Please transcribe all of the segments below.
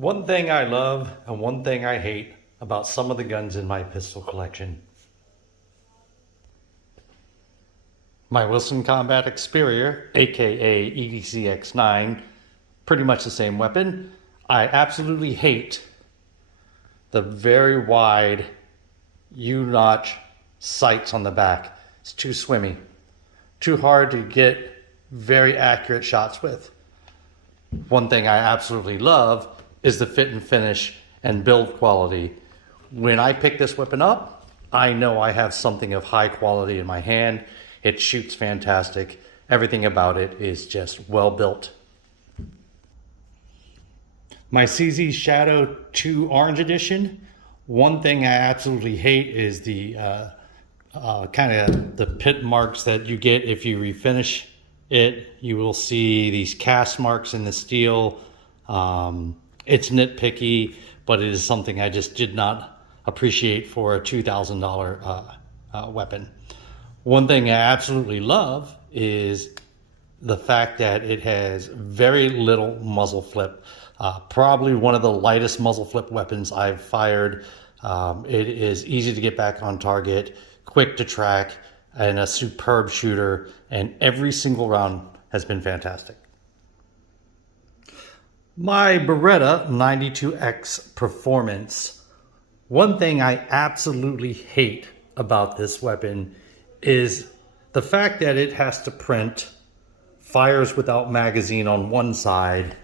One thing I love and one thing I hate about some of the guns in my pistol collection. My Wilson Combat Experior, aka EDCX9, pretty much the same weapon. I absolutely hate the very wide U-notch sights on the back. It's too swimmy, too hard to get very accurate shots with. One thing I absolutely love is the fit and finish and build quality. When I pick this weapon up, I know I have something of high quality in my hand. It shoots fantastic. Everything about it is just well built. My CZ Shadow 2 Orange Edition. One thing I absolutely hate is the kind of the pit marks that you get if you refinish it. You will see these cast marks in the steel. It's nitpicky, but it is something I just did not appreciate for a $2,000 weapon. One thing I absolutely love is the fact that it has very little muzzle flip. Probably one of the lightest muzzle flip weapons I've fired. It is easy to get back on target, quick to track, and a superb shooter, and every single round has been fantastic. My Beretta 92X Performance. One thing I absolutely hate about this weapon is the fact that it has to print fires without magazine on one side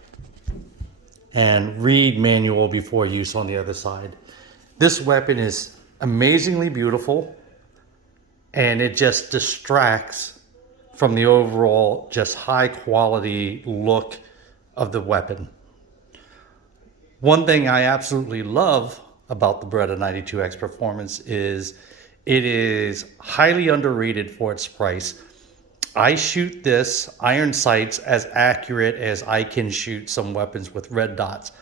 and read manual before use on the other side. This weapon is amazingly beautiful, and it just distracts from the overall just high quality look of the weapon. One thing I absolutely love about the Beretta 92X Performance is it is highly underrated for its price. I shoot this iron sights as accurate as I can shoot some weapons with red dots.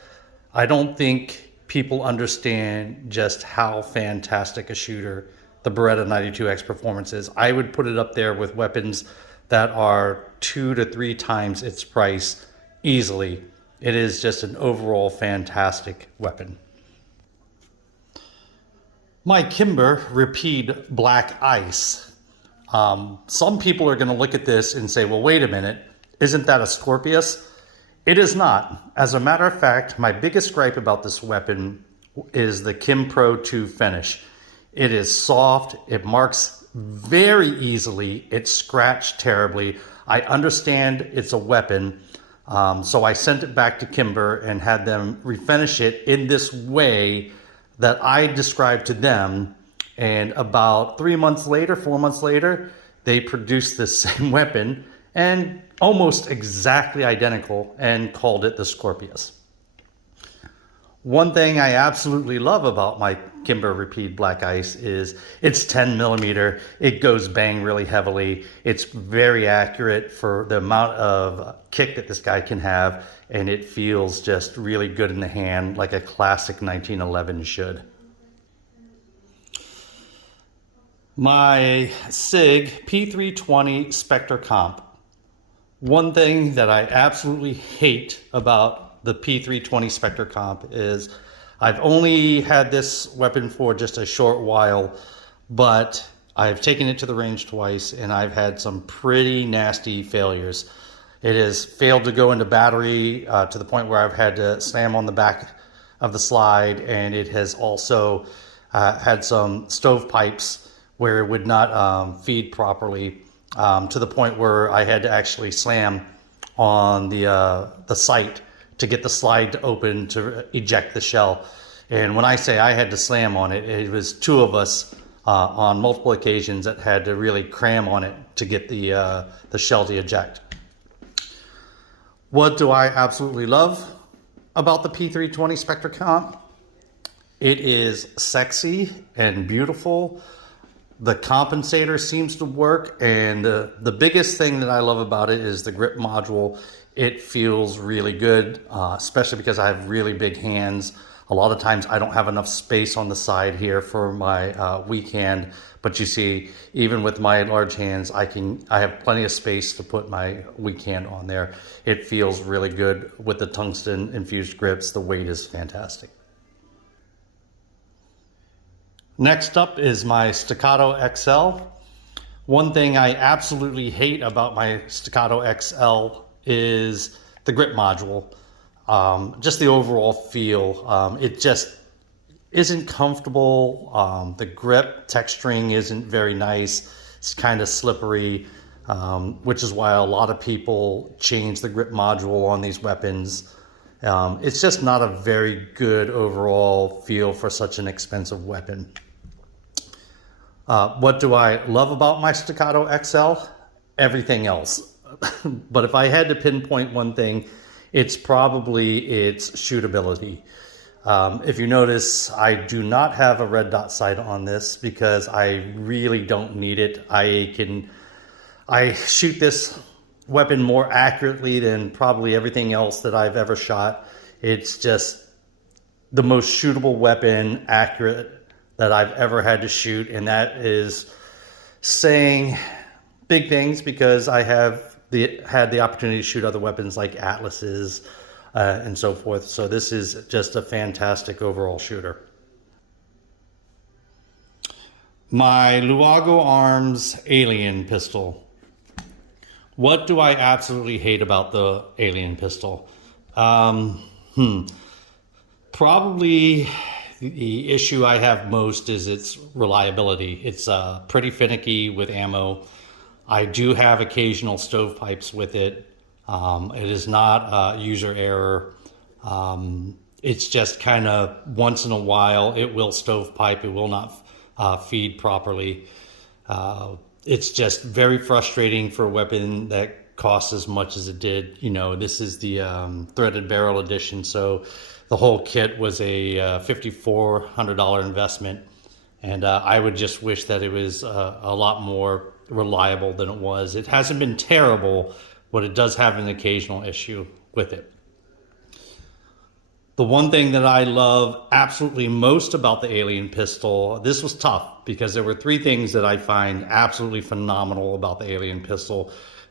I don't think people understand just how fantastic a shooter the Beretta 92X Performance is. I would put it up there with weapons that are 2 to 3 times its price easily. It is just an overall fantastic weapon. My Kimber Rapide Black Ice. Some people are going to look at this and say, well, wait a minute, isn't that a Scorpius? It is not. As a matter of fact, my biggest gripe about this weapon is the Kim Pro 2 finish. It is soft, it marks very easily, it's scratched terribly. I understand it's a weapon, so I sent it back to Kimber and had them refinish it in this way that I described to them, and about 4 months later, they produced this same weapon and almost exactly identical and called it the Scorpius. One thing I absolutely love about my Kimber Rapide Black Ice is it's 10 millimeter. It goes bang really heavily. It's very accurate for the amount of kick that this guy can have, and it feels just really good in the hand, like a classic 1911 should. My SIG P320 Specter Comp. One thing that I absolutely hate about the P320 Specter Comp is I've only had this weapon for just a short while, but I've taken it to the range twice and I've had some pretty nasty failures. It has failed to go into battery to the point where I've had to slam on the back of the slide, and it has also had some stovepipes where it would not feed properly, to the point where I had to actually slam on the sight to get the slide to open to eject the shell. And when I say I had to slam on it, it was 2 of us on multiple occasions that had to really cram on it to get the shell to eject. What do I absolutely love about the P320 Specter Comp? It is sexy and beautiful. The compensator seems to work, and the biggest thing that I love about it is the grip module. It feels really good, especially because I have really big hands. A lot of times I don't have enough space on the side here for my weak hand, but you see, even with my large hands, I have plenty of space to put my weak hand on there. It feels really good with the tungsten infused grips. The weight is fantastic. Next up is my Staccato XL. One thing I absolutely hate about my Staccato XL is the grip module. Just the overall feel. It just isn't comfortable. The grip texturing isn't very nice. It's kind of slippery, which is why a lot of people change the grip module on these weapons. It's just not a very good overall feel for such an expensive weapon. What do I love about my Staccato XL? Everything else. But if I had to pinpoint one thing, it's probably its shootability. If you notice, I do not have a red dot sight on this because I really don't need it. I shoot this weapon more accurately than probably everything else that I've ever shot. It's just the most shootable weapon, accurate, that I've ever had to shoot, and that is saying big things because I have had the opportunity to shoot other weapons like Atlases and so forth. So this is just a fantastic overall shooter. My Luago Arms Alien pistol. What do I absolutely hate about the Alien pistol? Probably the issue I have most is its reliability. It's pretty finicky with ammo. I do have occasional stovepipes with it. It is not user error. It's just kind of once in a while it will stovepipe. It will not feed properly. It's just very frustrating for a weapon that costs as much as it did. You know, this is the threaded barrel edition, so the whole kit was a $5,400 investment, and I would just wish that it was a lot more reliable than it was. It hasn't been terrible, but it does have an occasional issue with it. The one thing that I love absolutely most about the Alien pistol, this was tough because there were three things that I find absolutely phenomenal about the Alien pistol.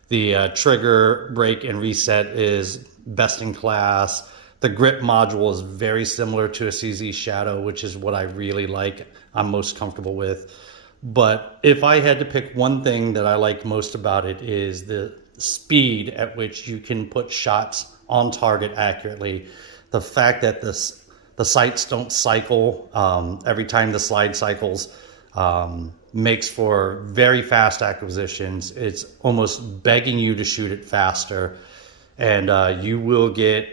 The trigger, break, and reset is best in class. The grip module is very similar to a CZ Shadow, which is what I really like, I'm most comfortable with. But if I had to pick one thing that I like most about it is the speed at which you can put shots on target accurately. The fact that the sights don't cycle every time the slide cycles makes for very fast acquisitions. It's almost begging you to shoot it faster, and you will get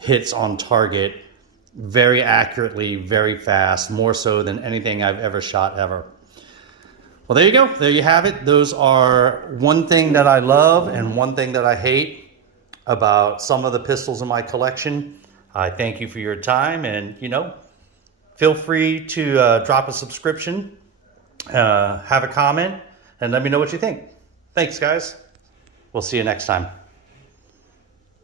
hits on target very accurately, very fast, more so than anything I've ever shot ever. Well, there you go. There you have it. Those are one thing that I love and one thing that I hate about some of the pistols in my collection. I thank you for your time, and feel free to drop a subscription, have a comment, and let me know what you think. Thanks, guys. We'll see you next time.